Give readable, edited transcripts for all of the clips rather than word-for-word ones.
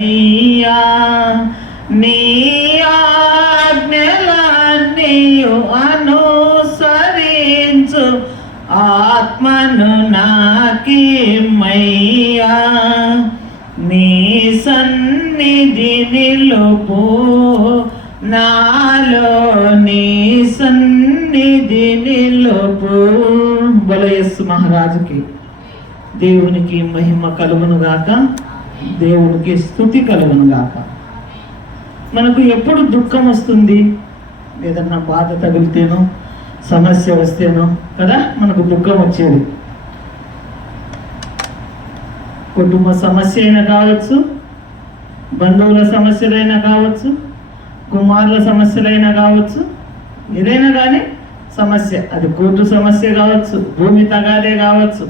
అయ్యా నీ ఆజ్ఞలన్నీయు అనుసరించు ఆత్మను నాకిమ్మయ్యా నీ సన్నిధి నిలుపు నాలో నీ సన్నిధి నిలుపు. బోలో యేసు మహారాజుకి దేవునికి మహిమ కలుగును గాక, దేవునికి స్తుతి కలుగును గాక. మనకు ఎప్పుడు దుఃఖం వస్తుంది, ఏదన్నా బాధ తగిలితేనో సమస్య వస్తేనో కదా మనకు దుఃఖం వచ్చేది. కుటుంబ సమస్య అయినా కావచ్చు, బంధువుల సమస్యలైనా కావచ్చు, కుమారుల సమస్యలైనా కావచ్చు, ఏదైనా కానీ సమస్య, అది కోర్టు సమస్య కావచ్చు, భూమి తగాదే కావచ్చు,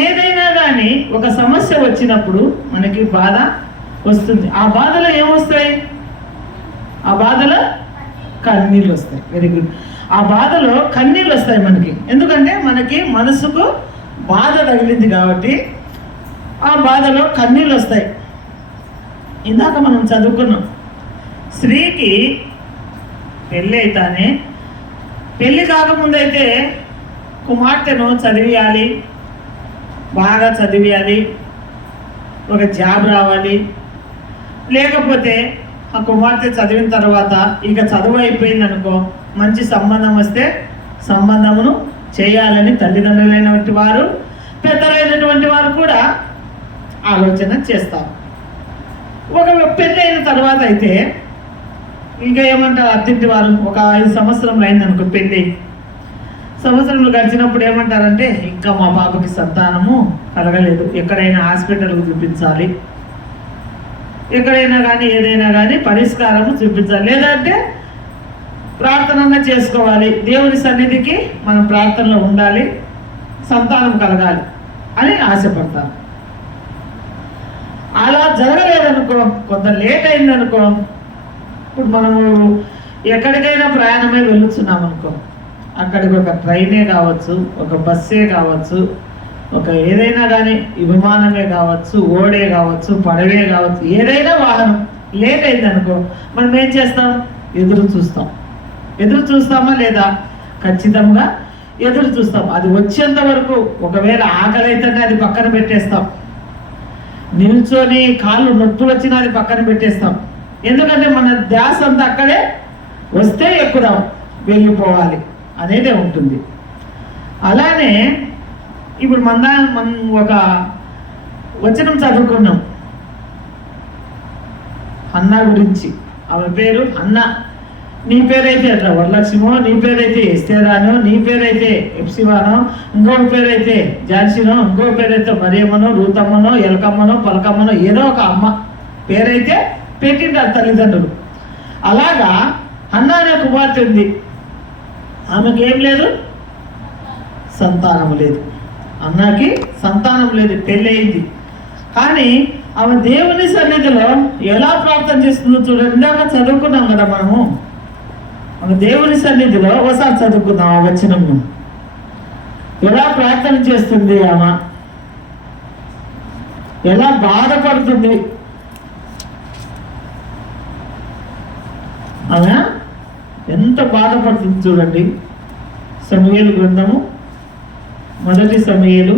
ఏదైనా కానీ ఒక సమస్య వచ్చినప్పుడు మనకి బాధ వస్తుంది. ఆ బాధలో ఏమొస్తాయి? ఆ బాధలో కన్నీళ్ళు వస్తాయి. Very good. ఆ బాధలో కన్నీళ్ళు వస్తాయి మనకి. ఎందుకంటే మనకి మనసుకు బాధ తగిలింది కాబట్టి ఆ బాధలో కన్నీళ్ళు వస్తాయి. ఇందాక మనం చదువుకున్నాం, స్త్రీకి పెళ్ళి అయితేనే, పెళ్ళి కాకముందైతే కుమార్తెను చదివియాలి, బాగా చదివియాలి, ఒక జాబ్ రావాలి. లేకపోతే ఆ కుమార్తె చదివిన తర్వాత ఇక చదువు అయిపోయింది అనుకో, మంచి సంబంధం వస్తే సంబంధమును చేయాలని తల్లిదండ్రులైనటువంటి వారు, పెద్దలైనటువంటి వారు కూడా ఆలోచన చేస్తారు. ఒక పెళ్ళి అయిన తర్వాత అయితే ఇంకా ఏమంటారు అత్తింటి వారు, ఒక 5 సంవత్సరంలో అయిందనుకో పెళ్ళి, సంవత్సరంలో గడిచినప్పుడు ఏమంటారంటే ఇంకా మా పాపకి సంతానము కలగలేదు, ఎక్కడైనా హాస్పిటల్కి చూపించాలి, ఎక్కడైనా కానీ ఏదైనా కానీ పరిష్కారము చూపించాలి, లేదంటే ప్రార్థన చేసుకోవాలి, దేవుని సన్నిధికి మనం ప్రార్థనలో ఉండాలి, సంతానం కలగాలి అని ఆశపడతారు. అలా జరగలేదనుకో, కొంత లేట్ అయిందనుకో, ఇప్పుడు మనము ఎక్కడికైనా ప్రయాణమే వెళుతున్నాం అనుకో, అక్కడికి ఒక ట్రైనే కావచ్చు, ఒక బస్సే కావచ్చు, ఒక ఏదైనా కానీ విమానమే కావచ్చు, ఓడే కావచ్చు, పడవే కావచ్చు, ఏదైనా వాహనం లేట్ అయిందనుకో మనం ఏం చేస్తాం? ఎదురు చూస్తాం. ఎదురు చూస్తామా లేదా? ఖచ్చితంగా ఎదురు చూస్తాం. అది వచ్చేంత వరకు, ఒకవేళ ఆకలి అయితేనే అది పక్కన పెట్టేస్తాం, నిల్చొని కాళ్ళు నొప్పులు వచ్చినా అది పక్కన పెట్టేస్తాం. ఎందుకంటే మన ధ్యాస అంతా అక్కడే, వస్తే ఎక్కుదాం, వెళ్ళిపోవాలి అనేదే ఉంటుంది. అలానే ఇప్పుడు మనం ఒక వచనం చదువుకున్నాం అన్న గురించి. ఆమె పేరు అన్న. నీ పేరైతే అట్లా వరలక్ష్మో, నీ పేరైతే ఎస్తేరానో, నీ పేరైతే ఎప్సివానో, ఇంకొక పేరైతే జాన్సీనో, ఇంకో పేరైతే మరియమ్మనో, రూతమ్మనో, ఎలకమ్మనో, పలకమ్మనో, ఏదో ఒక అమ్మ పేరైతే పెట్టింటారు తల్లిదండ్రులు. అలాగా అన్న అనే కుమార్తె ఉంది. ఆమెకి ఏం లేదు? సంతానం లేదు. అన్నకి సంతానం లేదు, పెళ్ళయింది. కానీ ఆమె దేవుని సన్నిధిలో ఎలా ప్రార్థన చేస్తుందో చూడండి. ఇందాక చదువుకున్నాం కదా మనము, ఆమె దేవుని సన్నిధిలో ఒకసారి చదువుకుందాం ఆ వచనము. ఎలా ప్రార్థన చేస్తుంది ఆమె, ఎలా బాధపడుతుంది ఆమె, ఎంత బాధపడుతుంది చూడండి. సమూయేలు గ్రంథము, మొదటి సమూయేలు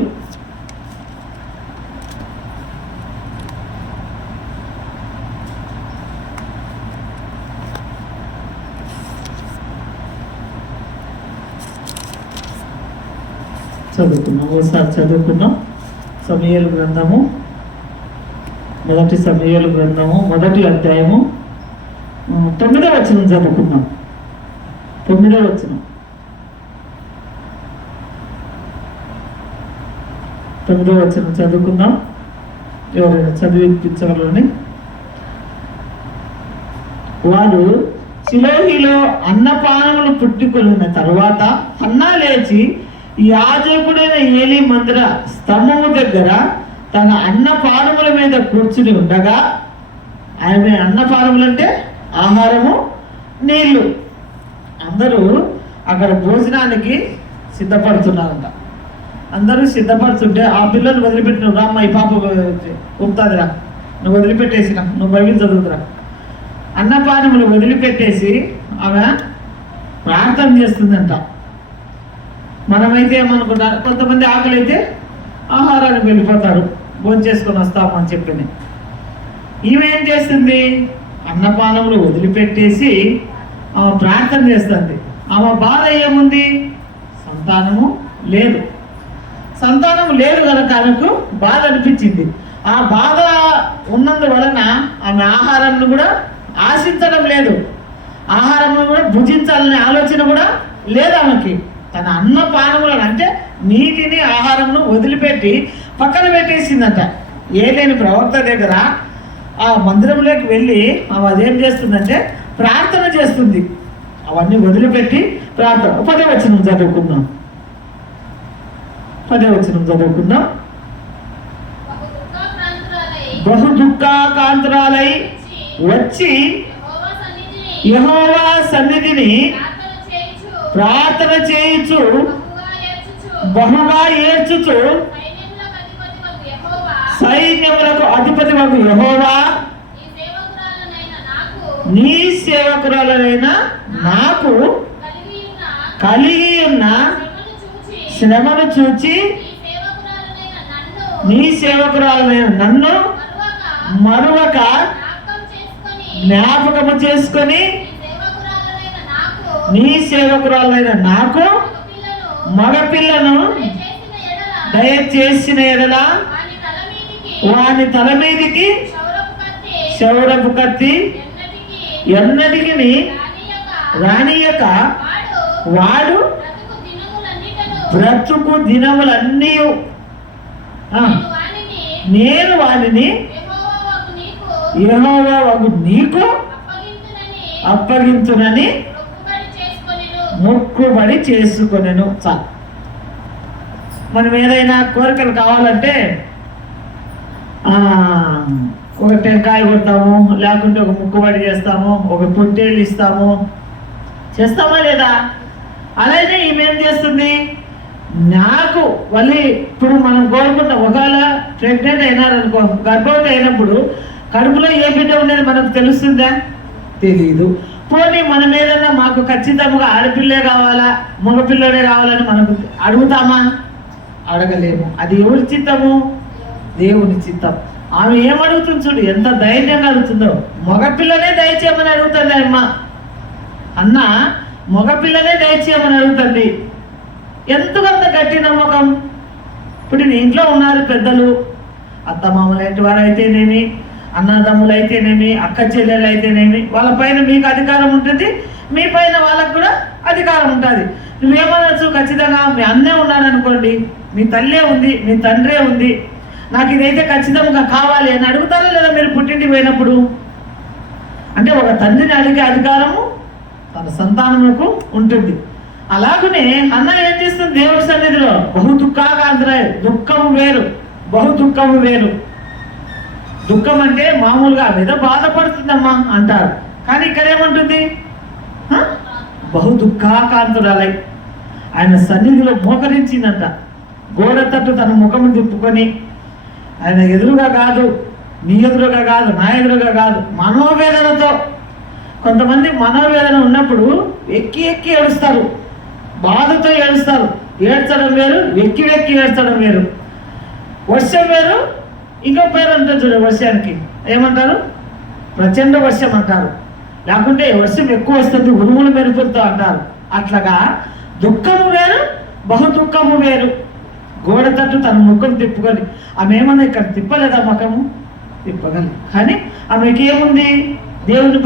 చదువుకున్నాం, ఓసారి చదువుకున్నాం. సమూయేలు గ్రంథము, మొదటి సమూయేలు గ్రంథము, మొదటి అధ్యాయము 9వ వచనం చదువుకున్నాం. 9వ వచనం, 9వ వచనం చదువుకుందాం. ఎవరైనా చదివించగలని. వారు షిలోహులో అన్నపానములు పుట్టుకొనిన తరువాత హన్నా లేచి యాజకుడైన ఏలీ మందిర స్తంభము దగ్గర తన అన్నపానముల మీద కూర్చుని ఉండగా, ఆమె అన్నపానములు అంటే ఆహారము, నీళ్లు, అందరూ అక్కడ భోజనానికి సిద్ధపడుతున్నారంట. అందరూ సిద్ధపడుతుంటే ఆ పిల్లలు వదిలిపెట్టిన రామ్మ ఈ పాప ఉపుతాదిరా నువ్వు వదిలిపెట్టేసిన, నువ్వు బైబిల్ చదువుతురా. అన్నపానములు వదిలిపెట్టేసి ఆమె ప్రార్థన చేస్తుందంట. మనమైతే ఏమనుకుంటా, కొంతమంది ఆకలి అయితే ఆహారానికి వెళ్ళిపోతారు, భోజనం చేసుకొని వస్తామని చెప్పి. ఈమె ఏం చేస్తుంది? అన్నపానములు వదిలిపెట్టేసి ఆమె ప్రార్థన చేస్తుంది. ఆమె బాధ ఏముంది? సంతానము లేదు. సంతానం లేదు కనుక ఆమెకు బాధ అనిపించింది. ఆ బాధ ఉన్నందువలన ఆమె ఆహారాన్ని కూడా ఆశించడం లేదు, ఆహారం కూడా భుజించాలనే ఆలోచన కూడా లేదు ఆమెకి. తన అన్నపానములను అంటే నీటిని ఆహారంను వదిలిపెట్టి పక్కన పెట్టేసిందంట. ఏలేని ప్రవక్త దగ్గర ఆ మందిరంలోకి వెళ్ళి ఆమె అదేం చేస్తుందంటే ప్రార్థన చేస్తుంది. అవన్నీ వదిలిపెట్టి ప్రార్థన. 10వ వచనం చదువుకుందాం. 10వ వచనం చదువుకుందాం. బహు దుఃఖాకాంతురాలై వచ్చి యెహోవా సన్నిధిని ప్రార్థన చేయుచు బహుగా ఏడ్చుచు సైన్యములకు అధిపతి వగు యెహోవా, నీ సేవకురాలైన నాకు కలిగి ఉన్న శ్రమను చూచి నీ సేవకురాలైన నన్ను మరువక జ్ఞాపకము చేసుకొని నీ సేవకురాలైన నాకు మగపిల్లను దయచేసిన ఎడల వాని తల మీదికి క్షౌరపు కత్తి ఎన్నటికి రానియక వాడు బ్రతుకు దినములన్నీ నేను వానిని యెహోవా వగు నీకు అప్పగించునని మొక్కుబడి చేసుకొనెను. చాలు. మనం ఏదైనా కోరికలు కావాలంటే ఒక టెంకాయ కొడతాము, లేకుంటే ఒక మొక్కుబడి చేస్తాము, ఒక పొట్టేళ్ళు ఇస్తాము, చేస్తామా లేదా? అలాగే ఈమె ఏం చేస్తుంది? నాకు మళ్ళీ ఇప్పుడు మనం కోరుకుంటాం, ఒకవేళ ప్రెగ్నెంట్ అయినారనుకో, గర్భవతి అయినప్పుడు కడుపులో ఏ బిడ్డ ఉండేది మనకు తెలుస్తుందా? తెలీదు. పోనీ మనం ఏదన్నా మాకు ఖచ్చితంగా ఆడపిల్లే కావాలా మగపిల్లడే కావాలని మనకు అడుగుతామా? అడగలేము. అది ఎవరి చిత్తము? దేవుని చిత్తం. ఆమె ఏమడుగుతుంది చూడు, ఎంత ధైర్యంగా అడుగుతుందో. మగపిల్లనే దయచేయమని అడుగుతుంది అమ్మ. అన్న మగపిల్లనే దయచేయమని అడుగుతుంది. ఎందుకంత గట్టి నమ్మకం? ఇప్పుడు నీ ఇంట్లో ఉన్నారు పెద్దలు, అత్తమామలాంటి వారు అయితేనేమి, అన్నదమ్ములు అయితేనేమి, అక్క చెల్లెలు అయితేనేమి, వాళ్ళ పైన మీకు అధికారం ఉంటుంది, మీ పైన వాళ్ళకు కూడా అధికారం ఉంటుంది. నువ్వేమనొచ్చు? ఖచ్చితంగా మీ అన్నే ఉన్నాడు అనుకోండి, మీ తల్లే ఉంది, మీ తండ్రే ఉంది, నాకు ఇదైతే ఖచ్చితంగా కావాలి అని అడుగుతారా లేదా? మీరు పుట్టింటికి పోయినప్పుడు అంటే ఒక తండ్రిని అడిగే అధికారము తన సంతానములకు ఉంటుంది. అలాగనే అన్న ఏం చేస్తుంది? దేవుడి సన్నిధిలో బహు దుఃఖాకాంతురాయి, దుఃఖము వేరు, బహు దుఃఖము వేరు. దుఃఖం అంటే మామూలుగా మీద బాధపడుతుందమ్మా అంటారు, కానీ ఇక్కడ ఏమంటుంది? బహు దుఃఖాకాంతురాలై ఆయన సన్నిధిలో మోకరించిందంట. గోడ తట్టు తన ముఖము తిప్పుకొని, ఆయన ఎదురుగా కాదు, నీ ఎదురుగా కాదు, నా ఎదురుగా కాదు, మనోవేదనతో. కొంతమంది మనోవేదన ఉన్నప్పుడు ఎక్కి ఎక్కి ఏడుస్తారు, బాధతో ఏడుస్తారు. ఏడ్చడం వేరు, వెక్కి వెక్కి ఏడ్చడం వేరు. వర్షం వేరు, ఇంకో పేరు ఉంటుంది చూడ వర్షానికి, ఏమంటారు? ప్రచండ వర్షం అంటారు, లేకుంటే వర్షం ఎక్కువ వస్తుంది ఉరుములు మెరుపులతో అంటారు. అట్లాగా దుఃఖము వేరు, బహు దుఃఖము వేరు. గోడ తట్టు తన ముఖం తిప్పుకొని, ఆమె ఏమన్నా ఇక్కడ తిప్పలేదా? ముఖము తిప్పగలదు, కానీ ఆమెకి ఏముంది? దేవుని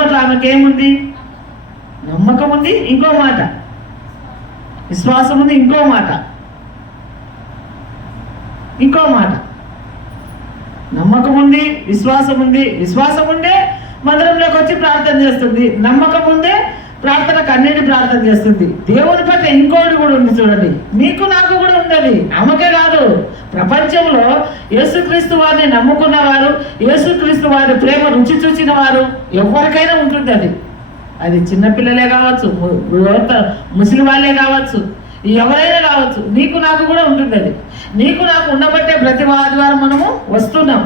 పట్ల ఆమెకి ఏముంది? నమ్మకం ఉంది, ఇంకో మాట విశ్వాసం ఉంది, ఇంకో మాట నమ్మకం ఉంది, విశ్వాసం ఉంది. విశ్వాసం ఉండే మందిరంలోకి వచ్చి ప్రార్థన చేస్తుంది, నమ్మకం ఉందే ప్రార్థనకు అన్నిటి ప్రార్థన చేస్తుంది. దేవుని పట్ల ఇంకోటి కూడా ఉంది చూడండి, నీకు నాకు కూడా ఉండదు. ఆమెకే కాదు, ప్రపంచంలో యేసుక్రీస్తు వారిని నమ్ముకున్న వారు, యేసుక్రీస్తు వారి ప్రేమ రుచి చూసిన వారు ఎవరికైనా ఉంటుంది. అది చిన్నపిల్లలే కావచ్చు, ముసలి వాళ్ళే కావచ్చు, ఎవరైనా కావచ్చు, నీకు నాకు కూడా ఉంటుంది. అది నీకు నాకు ఉండబట్టే ప్రతి ఆదివారం మనము వస్తున్నాం.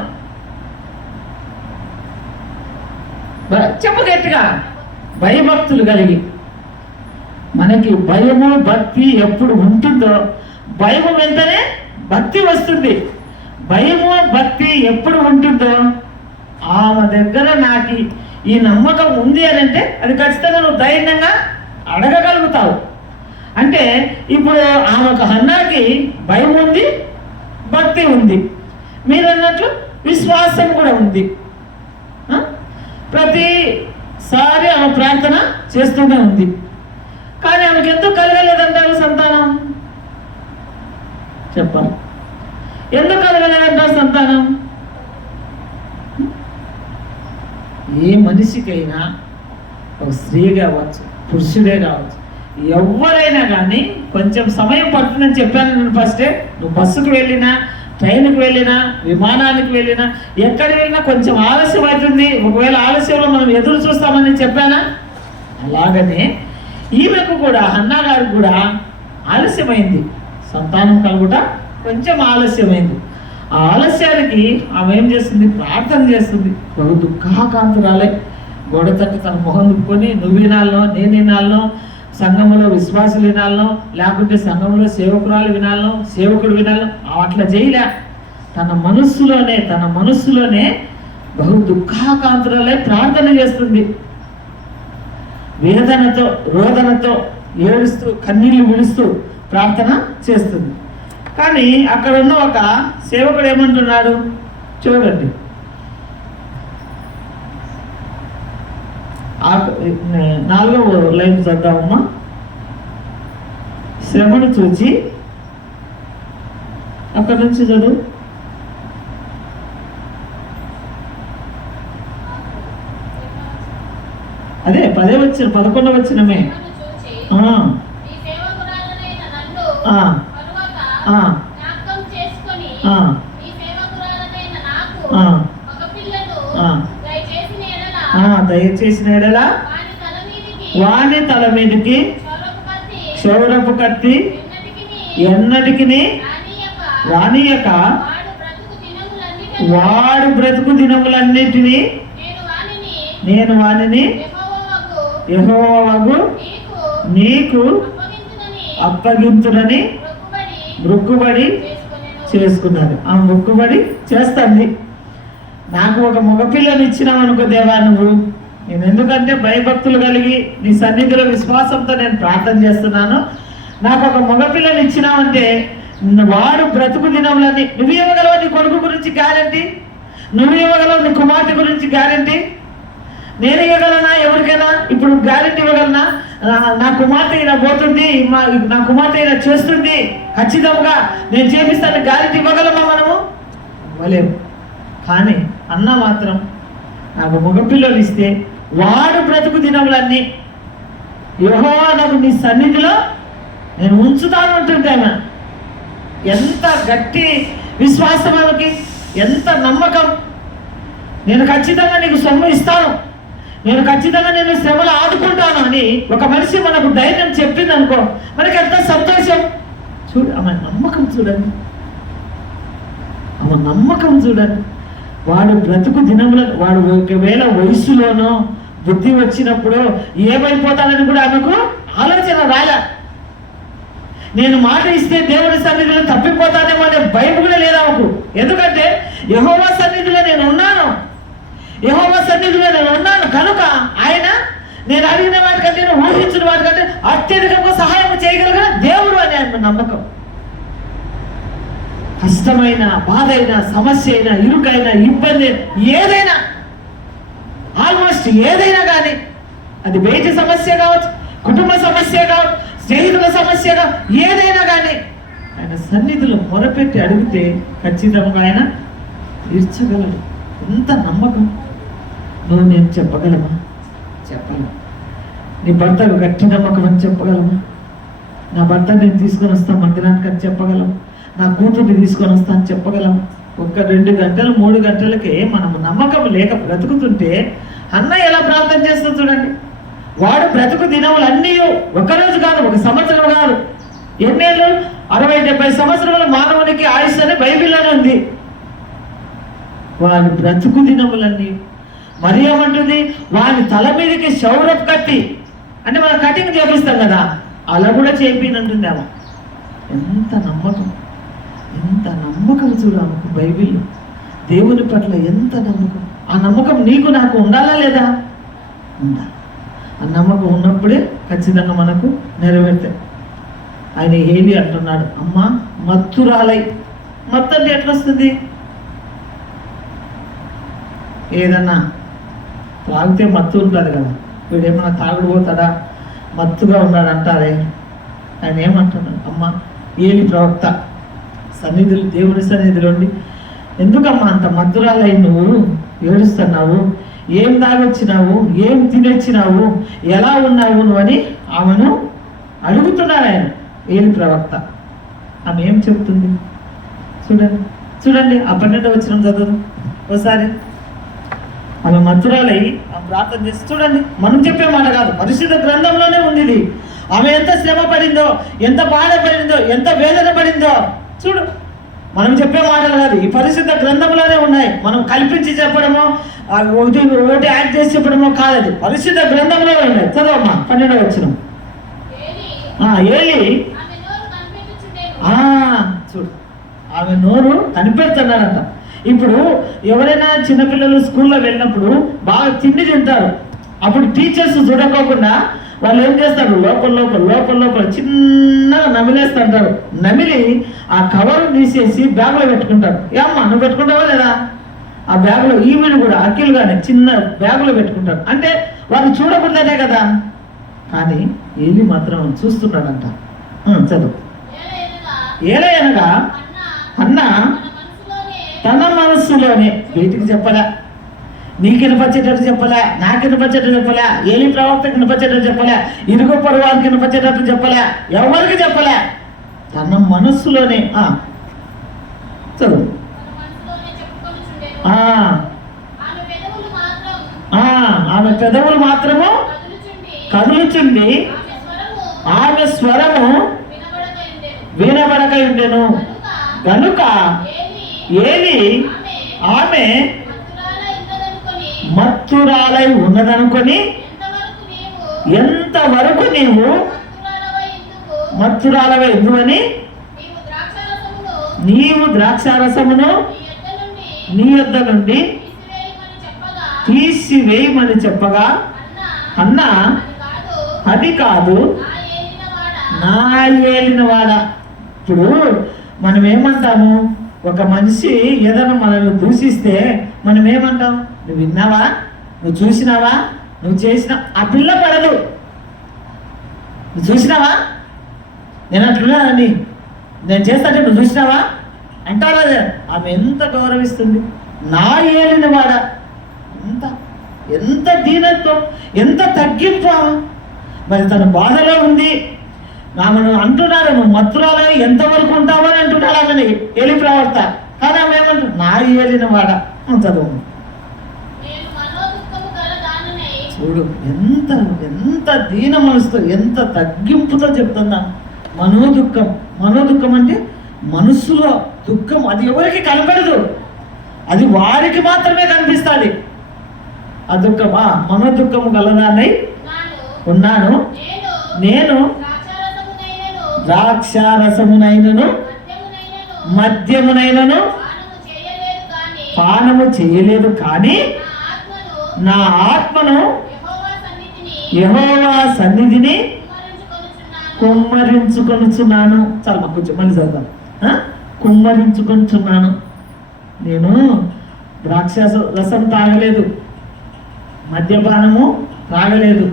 చెప్పు గట్టిగా, భయభక్తులు కలిగి. మనకి భయము భక్తి ఎప్పుడు ఉంటుందో, భయము వెంటనే భక్తి వస్తుంది. భయము భక్తి ఎప్పుడు ఉంటుందో ఆమె దగ్గర నాకు ఈ నమ్మకం ఉంది అని అంటే అది ఖచ్చితంగా నువ్వు ధైర్యంగా అడగగలుగుతావు. అంటే ఇప్పుడు ఆమెకు హన్నాకి భయం ఉంది, భక్తి ఉంది, మీరు అన్నట్లు విశ్వాసం కూడా ఉంది. ప్రతిసారి ఆమె ప్రార్థన చేస్తూనే ఉంది. కానీ ఆమెకు ఎందుకు కలగలేదంటారు సంతానం? చెప్పాలి, ఎందుకు కలగలేదంటారు సంతానం? ఏ మనిషికైనా, ఒక స్త్రీ కావచ్చు, పురుషుడే కావచ్చు, ఎవరైనా కానీ కొంచెం సమయం పడుతుందని చెప్పాను నేను ఫస్టే. నువ్వు బస్సుకు వెళ్ళినా, ట్రైన్కి వెళ్ళినా, విమానానికి వెళ్ళినా, ఎక్కడికి వెళ్ళినా కొంచెం ఆలస్యం అవుతుంది. ఒకవేళ ఆలస్యంలో మనం ఎదురు చూస్తామని చెప్పానా? అలాగనే ఈమెకు కూడా, హన్నా గారికి కూడా ఆలస్యమైంది. సంతానం కలుగుట కొంచెం ఆలస్యమైంది. ఆ ఆలస్యానికి ఆమె ఏం చేస్తుంది? ప్రార్థన చేస్తుంది. బహు దుఃఖాకాంతురాలే. గోడ తట్టు తన మొహం దుప్పుకొని, నువ్వు వినాలనో, నేను వినాలనో, సంఘంలో విశ్వాసులు వినాలనో, లేకుంటే సంఘంలో సేవకురాలు వినాలనో, సేవకుడు వినాలనో, అట్లా చేయలే. తన మనస్సులోనే బహు దుఃఖాకాంతురాలే ప్రార్థన చేస్తుంది. వేదనతో, రోదనతో, ఏడుస్తూ, కన్నీళ్లు విడుస్తూ ప్రార్థన చేస్తుంది. కానీ అక్కడ ఉన్న ఒక సేవకుడు ఏమంటున్నాడు చూడండి. 4వ లైన్ చదువుదామమ్మా. శ్రమను చూచి, అక్కడ నుంచి చదువు. అదే 11వ వచనమే. దయచేసిన ఎడల వాని తల మీదకి క్షౌరపు కత్తి ఎన్నటికి రానియక వాడు బ్రతుకు దినములన్నిటినీ నేను వానిని యెహోవాకు నీకు అప్పగింతునని మొక్కుబడి చేసుకున్నారు. ఆ మొక్కుబడి చేస్తుంది. నాకు ఒక మగపిల్లని ఇచ్చినావు అనుకో దేవా నువ్వు, నేను ఎందుకంటే భయభక్తులు కలిగి నీ సన్నిధిలో విశ్వాసంతో నేను ప్రార్థన చేస్తున్నాను. నాకు ఒక మగపిల్లని ఇచ్చినావంటే వాడు బ్రతుకు దినములని, నువ్వు ఇవ్వగలవు నీ కొడుకు గురించి గ్యారంటీ, నువ్వు ఇవ్వగలవు నీ కుమార్తె గురించి గ్యారంటీ. నేను ఇవ్వగలనా? ఎవరికైనా ఇప్పుడు గ్యారెంటీ ఇవ్వగలనా? నా కుమార్తె ఇలా పోతుంది, నా కుమార్తె ఇలా చేస్తుంది, ఖచ్చితంగా నేను చేపిస్తాను గ్యారెంటీ ఇవ్వగలమా మనము? ఇవ్వలేము. కానీ అన్న మాత్రం నాకు మగపిల్లలు ఇస్తే వాడు బ్రతుకు దినములన్నీ యెహోవా నాకు నీ సన్నిధిలో నేను ఉంచుతాను అంటుంది ఆమె. ఎంత గట్టి విశ్వాసం ఆమెకి, ఎంత నమ్మకం. నేను ఖచ్చితంగా నీకు సొమ్ము ఇస్తాను, నేను ఖచ్చితంగా నేను శ్రమలు ఆదుకుంటాను అని ఒక మనిషి మనకు ధైర్యం చెప్పింది అనుకో, మనకి ఎంత సంతోషం. చూడు ఆమె నమ్మకం, చూడండి ఆమె నమ్మకం చూడండి. వాడు బ్రతుకు దినముల, వాడు ఒకవేళ వయసులోనో బుద్ధి వచ్చినప్పుడు ఏమైపోతానని కూడా ఆమెకు ఆలోచన రాలే. నేను మాట ఇస్తే దేవుని సన్నిధిలో తప్పిపోతానేమో అనే భయం కూడా లేదు ఆమెకు. ఎందుకంటే యెహోవా సన్నిధిలో నేను ఉన్నాను, యెహోవా సన్నిధిలో నేను ఉన్నాను కనుక ఆయన నేను అడిగిన వాటికంటే, నేను ఊహించిన వాటికంటే అత్యధికంగా సహాయం చేయగలిగిన దేవుడు అని ఆయన నమ్మకం. కష్టమైన, బాధ అయినా, సమస్య అయినా, ఇరుకైనా, ఇబ్బంది ఏదైనా, ఆల్మోస్ట్ ఏదైనా కానీ, అది బయట సమస్య కావచ్చు, కుటుంబ సమస్య కావచ్చు, స్నేహితుల సమస్య కావచ్చు, ఏదైనా కానీ ఆయన సన్నిధిలో మొరపెట్టి అడిగితే ఖచ్చితంగా ఆయన తీర్చగలడు. ఎంత నమ్మకం. నువ్వు నేను చెప్పగలమా? చెప్పగలం. నీ భర్తకు గట్టి నమ్మకం అని చెప్పగలమా? నా భర్త నేను తీసుకొని వస్తాను మందిరానికి అని చెప్పగలం. నా కూతుర్ని తీసుకొని వస్తాను చెప్పగలం. 1, 2 గంటలు 3 గంటలకే మనము నమ్మకం లేక బ్రతుకుతుంటే అన్న ఎలా ప్రార్థన చేస్తుంది చూడండి. వాడు బ్రతుకు దినములు అన్నీ ఒకరోజు కాదు, 1 సంవత్సరం కాదు, ఎన్నేళ్ళు 60-70 సంవత్సరాల మానవునికి ఆయుష్ అని బైబిల్లోనే ఉంది. వారి బ్రతుకు దినములన్నీ మరి ఏమంటుంది, వారి తల మీదకి క్షౌరపు కత్తి, అంటే మనం కటింగ్ చేపిస్తాం కదా, అలా కూడా చేపినంటుంది ఆమె. ఎంత నమ్మకం, ఎంత నమ్మకం చూడు ఆమెకు బైబిల్ దేవుని పట్ల ఎంత నమ్మకం. ఆ నమ్మకం నీకు నాకు ఉండాలా లేదా? ఉండాలి. ఆ నమ్మకం ఉన్నప్పుడే ఖచ్చితంగా మనకు నెరవేరుతాయి. ఆయన ఏలి అంటున్నాడు, అమ్మ మత్తురాలై. మత్తు అంటే ఎట్లా వస్తుంది? ఏదన్నా తాగితే మత్తు ఉంటుంది కదా, వీడేమన్నా తాగుడు పోతాడా, మత్తుగా ఉన్నాడు అంటారే. ఆయన ఏమంటున్నాడు, అమ్మ ఏలి ప్రవక్త సన్నిధులు, దేవుని సన్నిధిలో ఉండి, ఎందుకమ్మా అంత మత్తురాలై నువ్వు ఏడుస్తున్నావు, ఏం తాగొచ్చినావు, ఏం తినొచ్చినావు, ఎలా ఉన్నావు నువ్వు అని ఆమెను అడుగుతున్నాడు ఆయన, ఏలి ప్రవక్త. ఆమె ఏం చెప్తుంది చూడండి, చూడండి ఆ 12వ వచనం చదువు ఒకసారి. ఆమె మత్తురాలై ప్రార్థన చేసి, చూడండి మనం చెప్పే మాట కాదు, పరిశుద్ధ గ్రంథంలోనే ఉంది ఇది. ఆమె ఎంత శ్రమ పడిందో, ఎంత బాధపడిందో, ఎంత వేదన పడిందో చూడు. మనం చెప్పే మాటలు కాదు, ఈ పరిశుద్ధ గ్రంథంలోనే ఉన్నాయి. మనం కల్పించి చెప్పడమో, ఒకటి యాడ్ చేసి చెప్పడమో కాదు, అది పరిశుద్ధ గ్రంథంలోనే ఉన్నాయి. చదవమ్మా 12వ వచనం. ఏలి చూడు, ఆమె నోరు కనిపెడుతున్నారంట. ఇప్పుడు ఎవరైనా చిన్నపిల్లలు స్కూల్లో వెళ్ళినప్పుడు బాగా తిండి తింటారు, అప్పుడు టీచర్స్ చూడకోకుండా వాళ్ళు ఏం చేస్తారు, లోపల చిన్నగా నమిలేస్తుంటారు. నమిలి ఆ కవర్ తీసేసి బ్యాగ్లో పెట్టుకుంటారు. ఏమ్మా నువ్వు పెట్టుకుంటావా లేదా? ఆ బ్యాగ్లో ఈవిడ కూడా అఖిల్ కానీ చిన్న బ్యాగ్లో పెట్టుకుంటారు. అంటే వాళ్ళు చూడకూడదనే కదా. కానీ ఏలి మాత్రం చూస్తున్నాడంట. చదువు. ఏలయనగా అన్న తన మనస్సులోనే, వీటికి చెప్పలే, నీకు వినపచ్చేటట్టు చెప్పలే, నాకు వినపచ్చేటట్టు చెప్పలే, ఏలి ప్రవక్తకి వినపచ్చేటట్టు చెప్పలే, ఇరుగు పొరుగువారికి వినపచ్చేటట్టు చెప్పలే, ఎవరికి చెప్పలే, తన మనస్సులోనే. చదువు. ఆమె పెదవులు మాత్రము కదులుచుండి ఆమె స్వరము వినబడక ఉండెను గనుక ఏలి ఆమె మత్తురాలై ఉన్నదనుకొని, ఎంతవరకు నీవు మత్తురాలవై ఎందువని నీవు ద్రాక్షారసమును నీ యొద్ద నుండి తీసివేయమని చెప్పగా, అన్న అది కాదు నా ఏలినవాడ. ఇప్పుడు మనం ఏమంటాము, ఒక మనిషి ఏదైనా మనల్ని దూషిస్తే మనం ఏమంటాం, నువ్వు విన్నావా, నువ్వు చూసినావా, నువ్వు చేసినా. ఆ పిల్ల పడదు, నువ్వు చూసినావా, నేను అంటున్నానని, నేను చేస్తాంటే నువ్వు చూసినావా అంటారా? ఆమె ఎంత గౌరవిస్తుంది, నా ఏలినవాడ. ఎంత దీనత్వం, ఎంత తగ్గింపు. మరి తన బాధలో ఉంది. ఆమెను అంటున్నారు, నువ్వు మత్తురాలే ఎంతవరకు ఉంటావు అని అంటున్నాడు ఆమెని ఏలి ప్రవక్త. కానీ ఆమె ఏమంటు, నా ఏలిన వాడ. చదువు. చూడు ఎంత ఎంత దీన మనసుతో, ఎంత తగ్గింపుతో చెప్తున్నా. మనోదుఖం అంటే మనస్సులో దుఃఖం, అది ఎవరికి కనపడదు, అది వారికి మాత్రమే కనిపిస్తుంది. ఆ దుఃఖమా, మనోదుఖము గలదాన్నై ఉన్నాను నేను, ద్రాక్షారసమునైనను మద్యమునైనను పానము చేయలేదు, కానీ నా ఆత్మను యెహోవా సన్నిధిని కుమ్మరించుకొనుచున్నాను. చాలా మాకు కొంచెం మళ్ళీ చదువుతాను. కుమ్మరించుకొనుచున్నాను. నేను ద్రాక్ష రసం తాగలేదు, మద్యపానము తాగలేదు.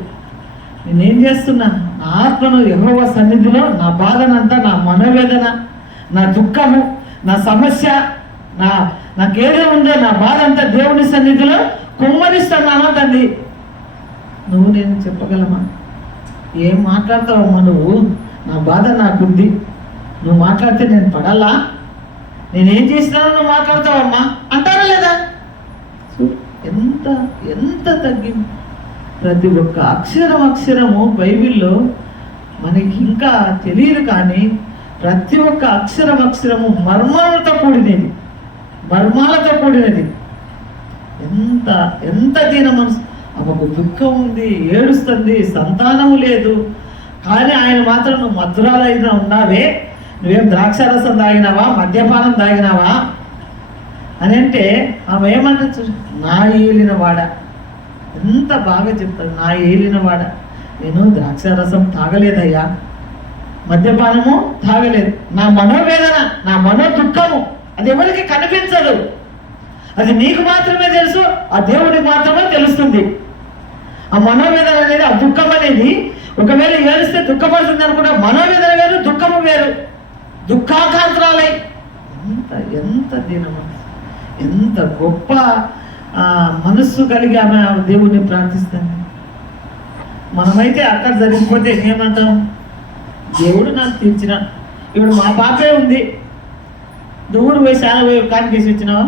నేనేం చేస్తున్నా, నా ఆత్మను యెహోవా సన్నిధిలో నా బాధనంతా, నా మనోవేదన, నా దుఃఖము, నా సమస్య, నాకేదో ఉందో నా బాధ అంతా దేవుని సన్నిధిలో కుమ్మరిస్తున్నాను తండ్రి. నువ్వు నేను చెప్పగలమా? ఏం మాట్లాడతావమ్మా నువ్వు? నా బాధ నాకుంది, నువ్వు మాట్లాడితే నేను పడాలా? నేనేం చేసినానో నువ్వు మాట్లాడతావమ్మా అంటారా లేదా? ఎంత ఎంత తగ్గింది. ప్రతి ఒక్క అక్షరము బైబిల్లో మనకి ఇంకా తెలియదు, కానీ ప్రతి ఒక్క అక్షరము మర్మాలతో కూడినది. ఎంత ఎంత దీన మనసు. ఆమెకు దుఃఖం ఉంది, ఏడుస్తుంది, సంతానము లేదు, కానీ ఆయన మాత్రం నువ్వు మధురాలైనా ఉన్నావే, నువ్వేం ద్రాక్షారసం తాగినావా, మద్యపానం తాగినావా అని అంటే ఆమె ఏమన్నా, నా ఏలినవాడ. ఎంత బాగా చెప్తాడు, నా ఏలినవాడ, నేను ద్రాక్షారసం తాగలేదయ్యా, మద్యపానము తాగలేదు. నా మనోవేదన, నా మనో దుఃఖము అది ఎవరికి కనిపించదు, అది నీకు మాత్రమే తెలుసు, ఆ దేవుడికి మాత్రమే తెలుస్తుంది. ఆ మనోవేదన అనేది, ఆ దుఃఖం అనేది, ఒకవేళ ఏడిస్తే దుఃఖపడుతుంది అనుకుంటా, మనోవేదన వేరు, దుఃఖము వేరు, దుఃఖాకాంతరాలై. ఎంత దీనము, ఎంత గొప్ప మనస్సు కలిగి ఆమె దేవుడిని ప్రార్థిస్తుంది. మనమైతే అక్కడ జరిగిపోతే ఏమంటాం, దేవుడు నాకు తీర్చిన. ఇప్పుడు మా పాపే ఉంది, దూరు పోయి చాలా పోయి కానికి వేసి వచ్చినావా,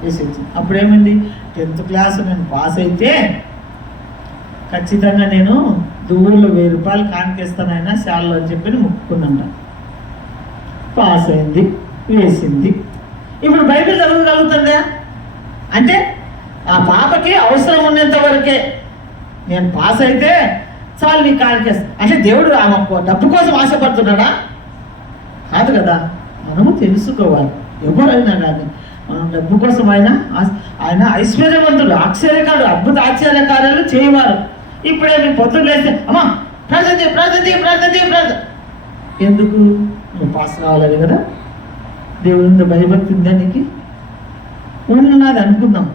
వేసి వచ్చింది. అప్పుడేమైంది, 10th క్లాస్ నేను పాస్ అయితే ఖచ్చితంగా నేను దూరులో 1000 రూపాయలు కానికేస్తానైనా శాలలో అని చెప్పి మొక్కుకున్నాంట. పాస్ అయింది, వేసింది. ఇప్పుడు బైబిల్ చదవగలుగుతుందా అంటే ఆ పాపకి అవసరం ఉన్నంత వరకే. నేను పాస్ అయితే చాలు నీ కానికేస్తా అంటే దేవుడు ఆమె డబ్బు కోసం ఆశపడుతున్నాడా? కాదు కదా. మనము తెలుసుకోవాలి, ఎవరైనా కానీ మనం డబ్బు కోసం ఆయన ఐశ్వర్యవంతుడు, ఆశ్చర్యకారుడు, అద్భుత ఆశ్చర్యకార్యాలు చేయవారు. ఇప్పుడే మీ పొద్దున్న లేస్తే అమ్మా ప్రార్థన ఎందుకు? నువ్వు పాస్ కావాలని కదా. దేవుడి భయభక్తి ఉందా నీకు? ఉన్నది అనుకుందాం,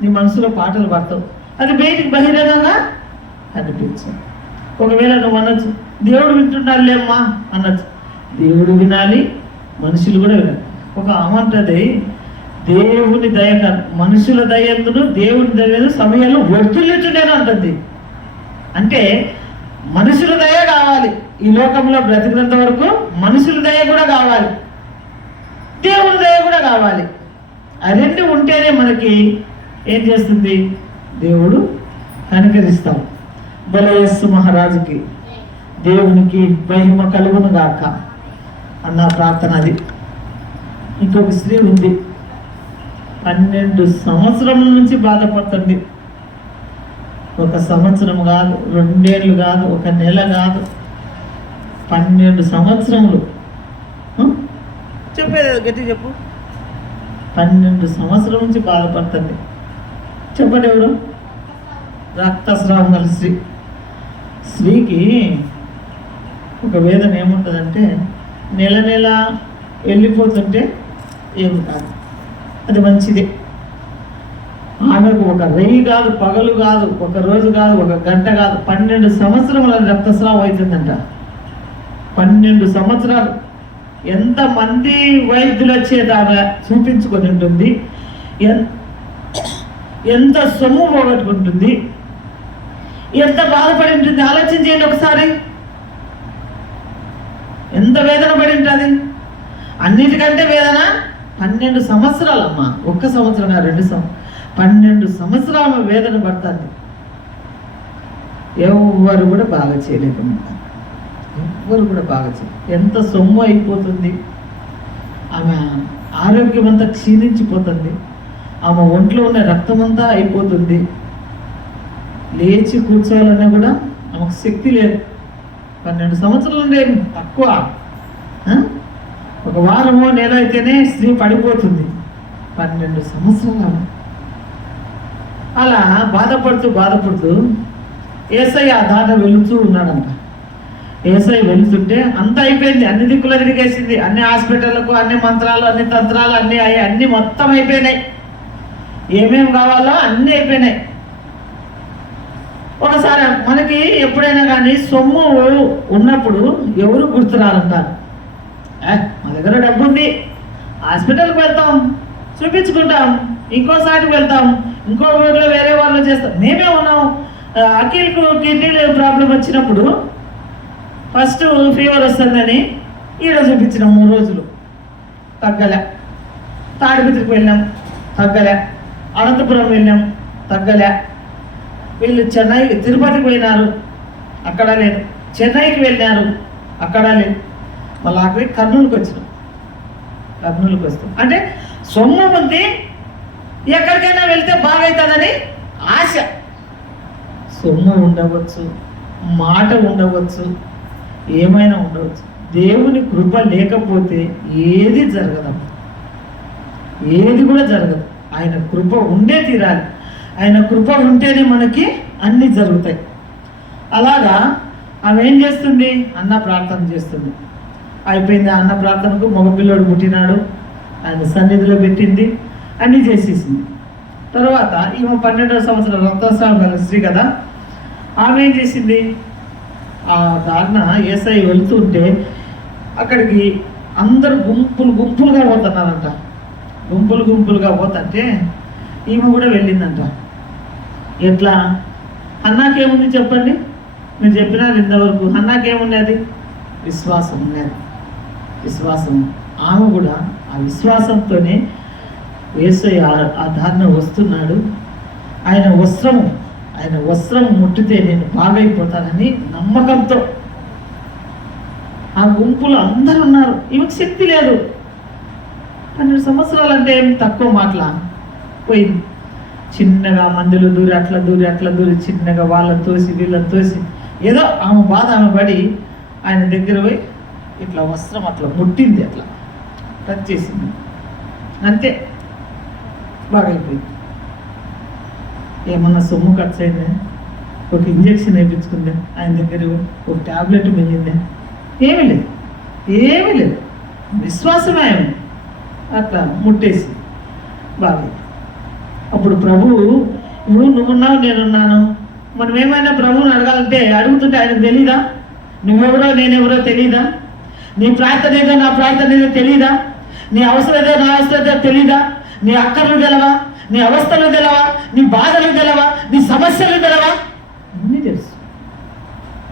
నీ మనసులో పాటలు పాడతావు, అది బయటికి బహిరంగంగా అనిపించు. ఒకవేళ నువ్వు అనొచ్చు, దేవుడు వింటున్నాడులేమ్మా అనొచ్చు. దేవుడు వినాలి, మనుషులు కూడా వినాలి. ఒక అమంటది, దేవుని దయ మనుషుల దయందును దేవుని దయ సమయాలు వర్తుల్చుండేను అంటుంది. అంటే మనుషుల దయ కావాలి, ఈ లోకంలో బ్రతికినంత వరకు మనుషుల దయ కూడా కావాలి, దేవుని దయ కూడా కావాలి. ఆ రెండు ఉంటేనే మనకి ఏం చేస్తుంది, దేవుడు కనికరిస్తాం. బలయస్సు మహారాజుకి దేవునికి మహిమ కలుగును గాక అన్న ప్రార్థన అది. ఇంకొక స్త్రీ ఉంది, 12 సంవత్సరముల నుంచి బాధపడుతుంది. 1 సంవత్సరం కాదు, 2 ఏళ్ళు కాదు, 1 నెల కాదు, 12 సంవత్సరములు. చెప్పేది గట్టి చెప్పు. 12 సంవత్సరం నుంచి బాధపడుతుంది. చెప్పండి ఎవరు? రక్తస్రావం గల స్త్రీకి ఒక వేదన ఏముంటుందంటే, నెల వెళ్ళిపోతుంటే ఏమి కాదు, అది మంచిదే. ఆమెకు ఒక రేయి కాదు, పగలు కాదు, ఒక రోజు కాదు, 1 గంట కాదు, 12 సంవత్సరముల రక్తస్రావం అవుతుందంట. 12 సంవత్సరాలు. ఎంతమంది వైద్యులు వచ్చేది ఆమె చూపించుకొని ఉంటుంది, ఎంత సొమ్ము పోగొట్టుకుంటుంది, ఎంత బాధపడి ఉంటుంది. ఆలోచన చేయండి ఒకసారి, ఎంత వేదన పడి ఉంటుంది. అన్నిటికంటే వేదన 12 సంవత్సరాలమ్మా, 1 సంవత్సరం కాదు, 2 సంవత్సరం, 12 సంవత్సరాలు వేదన పడుతుంది. ఎవరు కూడా బాగా చేయలేదు, ఎవ్వరు కూడా బాగా చేయలేదు. ఎంత సొమ్ము అయిపోతుంది, ఆమె ఆరోగ్యం అంతా క్షీణించిపోతుంది, ఆమె ఒంట్లో ఉన్న రక్తం అంతా అయిపోతుంది, లేచి కూర్చోవాలన్నా కూడా ఆమెకు శక్తి లేదు. 12 సంవత్సరాలు ఉండే తక్కువ, 1 వారమో నెల అయితేనే స్త్రీ పడిపోతుంది. 12 సంవత్సరాలు అలా బాధపడుతూ ఏసయ్య దాట వెళుతూ ఉన్నాడంట. ఏసై వెళుతుంటే అంత అయిపోయింది, అన్ని దిక్కులు తిరిగేసింది, అన్ని హాస్పిటళ్లకు, అన్ని మంత్రాలు, అన్ని తంత్రాలు అన్నీ అన్నీ మొత్తం అయిపోయినాయి. ఏమేమి కావాలో అన్నీ అయిపోయినాయి. ఒకసారి మనకి ఎప్పుడైనా కానీ సొమ్ము ఉన్నప్పుడు ఎవరు గుర్తురాలంటారు. మా దగ్గర డబ్బు ఉంది, హాస్పిటల్కి వెళ్తాం, చూపించుకుంటాం, ఇంకోసారికి వెళ్తాం, ఇంకో ఊరిలో వేరే వాళ్ళు చేస్తాం. మేమే ఉన్నాం. అఖిల్కు కిడ్నీ ప్రాబ్లం వచ్చినప్పుడు ఫస్ట్ ఫీవర్ వస్తుందని ఈడ చూపించినాం, 3 రోజులు తగ్గలే. తాడిపత్రికి వెళ్ళాం, తగ్గలే. అనంతపురం వెళ్ళాం, తగ్గలే. వీళ్ళు తిరుపతికి పోయినారు, అక్కడ లేదు. చెన్నైకి వెళ్ళినారు, అక్కడ లేదు. మళ్ళీ ఆఖరి కర్నూలుకి వచ్చినాం. కర్నూలుకి వస్తాం అంటే సొమ్ము ఉంది, ఎక్కడికైనా వెళ్తే బాగవుతుందని ఆశ. సొమ్ము ఉండవచ్చు, మాట ఉండవచ్చు, ఏమైనా ఉండవచ్చు. దేవుని కృప లేకపోతే ఏది జరగదమ్మా, ఏది కూడా జరగదు. ఆయన కృప ఉండే తీరాలి. ఆయన కృప ఉంటేనే మనకి అన్నీ జరుగుతాయి. అలాగా ఆమె ఏం చేస్తుంది? అన్న ప్రార్థన చేస్తుంది. అయిపోయింది. అన్న ప్రార్థనకు మగపిల్లడు పుట్టినాడు, ఆయన సన్నిధిలో పెట్టింది, అన్నీ చేసేసింది. తర్వాత ఈమె 12వ సంవత్సరం రక్తస్రావం గల స్త్రీ కదా, ఆమె ఏం చేసింది? ఆ దారిన ఏసై వెళుతుంటే అక్కడికి అందరు గుంపులుగా పోతున్నారంట. గుంపులుగా పోతుంటే ఈమె కూడా వెళ్ళిందంట. ఎట్లా? అన్నాకేముంది చెప్పండి? మీరు చెప్పినారు ఇంతవరకు. అన్నాకేమున్నది? విశ్వాసం ఉన్నది. విశ్వాసం. ఆమె కూడా ఆ విశ్వాసంతోనే యేసయ్య ఆ దారిన వస్తున్నాడు. ఆయన వస్త్రం ముట్టితే నేను బాగైపోతానని నమ్మకంతో ఆ గుంపులో అందరు ఉన్నారు. ఈమెకు శక్తి లేదు. 12 సంవత్సరాలు అంటే ఏం తక్కువ మాటలా? పోయింది. చిన్నగా మందులు దూరి అట్లా దూరి చిన్నగా వాళ్ళని తోసి వీళ్ళని తోసి ఏదో ఆమె బాధ ఆమె పడి ఆయన దగ్గర పోయి ఇట్లా వస్త్రం అట్లా ముట్టింది, అట్లా టచ్ చేసింది, అంతే బాగైపోయింది. ఏమన్నా సొమ్ము ఖర్చు అయిందా? ఒక ఇంజక్షన్ వేయించుకుందా? ఆయన దగ్గర ఒక ట్యాబ్లెట్ మిగిలిందా? ఏమీ లేదు. విశ్వాసమే ఆయన అట్లా ముట్టేసి బాగా. అప్పుడు ప్రభువు, నువ్వున్నావు నేనున్నాను, మనం ఏమైనా ప్రభువుని అడగాలంటే అడుగుతుంటే ఆయనకు తెలీదా? నువ్వెవరో నేనెవరో తెలీదా? నీ ప్రార్థన ఏదో నా ప్రార్థన ఏదో తెలీదా? నీ అవసరం ఏదో నా అవసరం ఏదో తెలీదా? నీ అక్కర్లు తెలవా? నీ అవస్థలు తెలవా? నీ బాధలు తెలవా? నీ సమస్యలు తెలవా?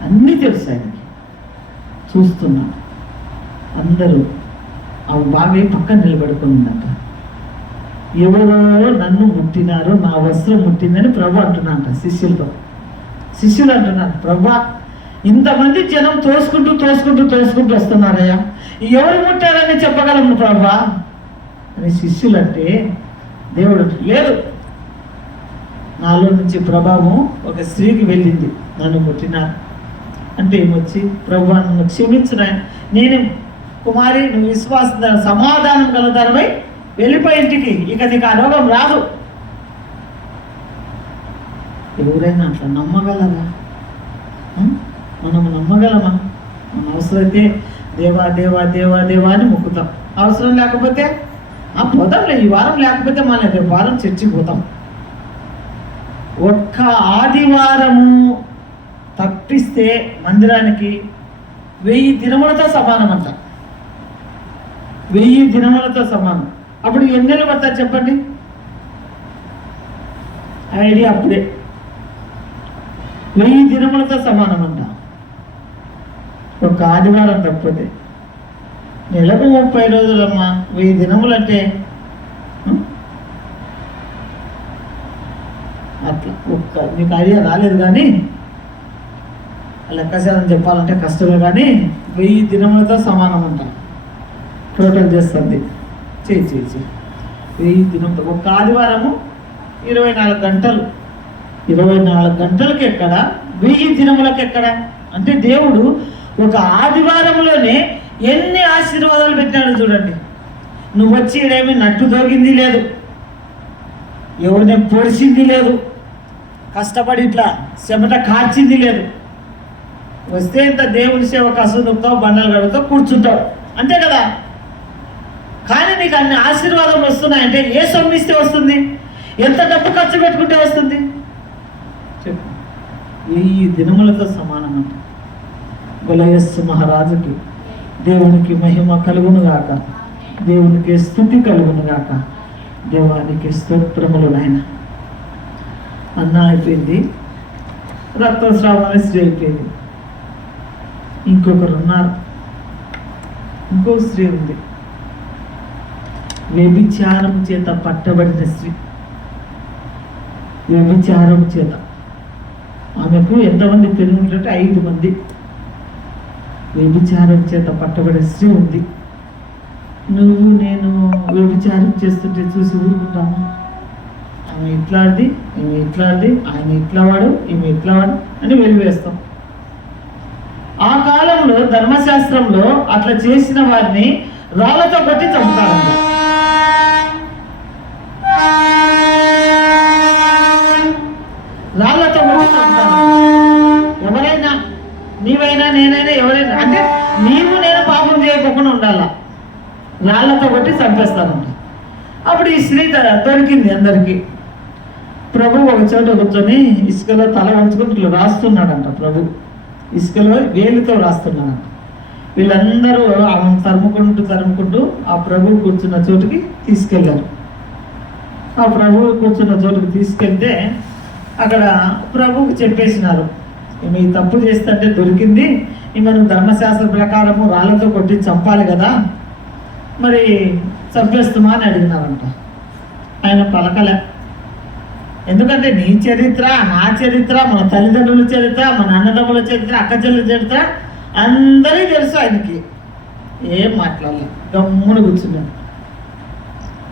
అన్నీ తెలుసు ఆయనకి. చూస్తున్నాను. అందరూ ఆ బాగా పక్కన నిలబడుకుందంట. ఎవరో నన్ను ముట్టినారు, నా వస్త్రం ముట్టిందని ప్రభు అంటున్నాంట శిష్యులు అంటున్నారు, ప్రభా ఇంతమంది జనం తోసుకుంటూ వస్తున్నారయ్యా, ఎవరు ముట్టారని చెప్పగలను ప్రభా అని శిష్యులు అంటే, దేవుడు లేదు, నాలో నుంచి ప్రభావం ఒక స్త్రీకి వెళ్ళింది, నన్ను ముట్టినారు అంటే ఏమొచ్చి, ప్రభా నన్ను క్షమించిన, నేను కుమారి నువ్వు విశ్వాసం సమాధానం కలదానిపై వెళ్ళిపోయి ఇంటికి, ఇక నీకు ఆ రోగం రాదు. ఎవరైనా అట్లా నమ్మగలరా? మనము నమ్మగలమా? మన అవసరమైతే దేవా దేవా దేవా దేవా అని మొక్కుతాం. అవసరం లేకపోతే పోతాంలే, ఈ వారం లేకపోతే మన రేపు వారం చర్చికి పోతాం. ఒక్క ఆదివారము తప్పిస్తే మందిరానికి 1000 దినములతో సమానం అంట. 1000 దినములతో సమానం. అప్పుడు ఎన్ని నెలలు పడతారు చెప్పండి? ఐడియా అప్పుడే 1000 దినములతో సమానం అంట. ఒక ఆదివారం తప్పితే నెలకు 30 రోజులమ్మా. 1000 దినములు అంటే అట్లా మీకు ఐడియా రాలేదు, కానీ లెక్కశాతం చెప్పాలంటే కష్టమే, కానీ 1000 దినములతో సమానం అంట. టోటల్ చేస్తుంది. చేయి 1000 దినములు. ఒక ఆదివారము 24 గంటలు. 24 గంటలకి ఎక్కడ? 1000 దినములకు ఎక్కడ? అంటే దేవుడు ఒక ఆదివారంలోనే ఎన్ని ఆశీర్వాదాలు పెట్టాడు చూడండి. నువ్వు వచ్చి ఏమీ నట్టు తోగింది లేదు, ఎవరిని పొడిచింది లేదు, కష్టపడి ఇట్లా చెమట కార్చింది లేదు. వస్తే ఇంత దేవుని సేవ కసుదుతావు, బండలు కడుగుతావు, కూర్చుంటావు, అంతే కదా. కానీ నీకు అన్ని ఆశీర్వాదాలు వస్తున్నాయంటే ఏ సొమ్మిస్తే వస్తుంది? ఎంత డబ్బు ఖర్చు పెట్టుకుంటే వస్తుంది చెప్పు? 1000 దినములతో సమానం అంట. గొలయస్సు మహారాజుకి దేవునికి మహిమ కలుగునుగాక, దేవునికి స్తుతి కలుగునుగాక, దేవానికి స్తోత్రములు నాయన. అన్న అయిపోయింది, రక్తస్రావాన్ని స్త్రీ అయిపోయింది. ఇంకొకరు ఉన్నారు, ఇంకో స్త్రీ ఉంది, వ్యభిచారం చేత పట్టబడిన స్త్రీ. వ్యభిచారం చేత ఆమెకు ఎంతమంది పిల్లలు ఉంటే 5 మంది. వ్యభిచారం చేత పట్టబడే స్త్రీ ఉంది. నువ్వు నేను వ్యభిచారం చేస్తుంటే చూసి ఊరుకుంటాము? ఆమె ఇట్లాడిది, ఈమె ఇట్లాడిది, ఆయన ఇట్లావాడు, ఈమె ఇట్లావాడు అని వెలివేస్తాం. ఆ కాలంలో ధర్మశాస్త్రంలో అట్లా చేసిన వారిని రాళ్లతో కొట్టి చంపుతారండి. రాళ్లతో కొట్టి చంపుతారు. ఎవరైనా, నీవైనా నేనైనా ఎవరైనా, అంటే నీవు నేను పాపం చేయకుండా ఉండాలా, రాళ్లతో కొట్టి చంపేస్తారంట. అప్పుడు ఈ స్త్రీ దొరికింది అందరికీ. ప్రభు ఒక చోట కూర్చొని ఇసుకలో తల వంచుకుంటూ రాస్తున్నాడంట. ప్రభు ఇసుకలో వేలితో రాస్తున్నాడంట. వీళ్ళందరూ ఆమెను తరుముకుంటూ ఆ ప్రభు కూర్చున్న చోటుకి తీసుకెళ్ళారు. ఆ ప్రభు కూర్చున్న చోటుకి తీసుకెళ్తే అక్కడ ప్రభువుకి చెప్పేసినారు, ఈమె ఈ తప్పు చేస్తుంటే దొరికింది, ఈమెను ధర్మశాస్త్ర ప్రకారము రాళ్లతో కొట్టి చంపాలి కదా, మరి చంపేస్తామా అని అడిగినారంట. ఆయన పలకలే. ఎందుకంటే నీ చరిత్ర, నా చరిత్ర, మన తల్లిదండ్రుల చరిత్ర, మన అన్నదమ్ముల చరిత్ర, అక్క చెల్లెల చరిత్ర అందరికీ తెలుసు. ఆయనకి ఏం మాట్లాడలే, గమ్మున కూర్చున్నాడు.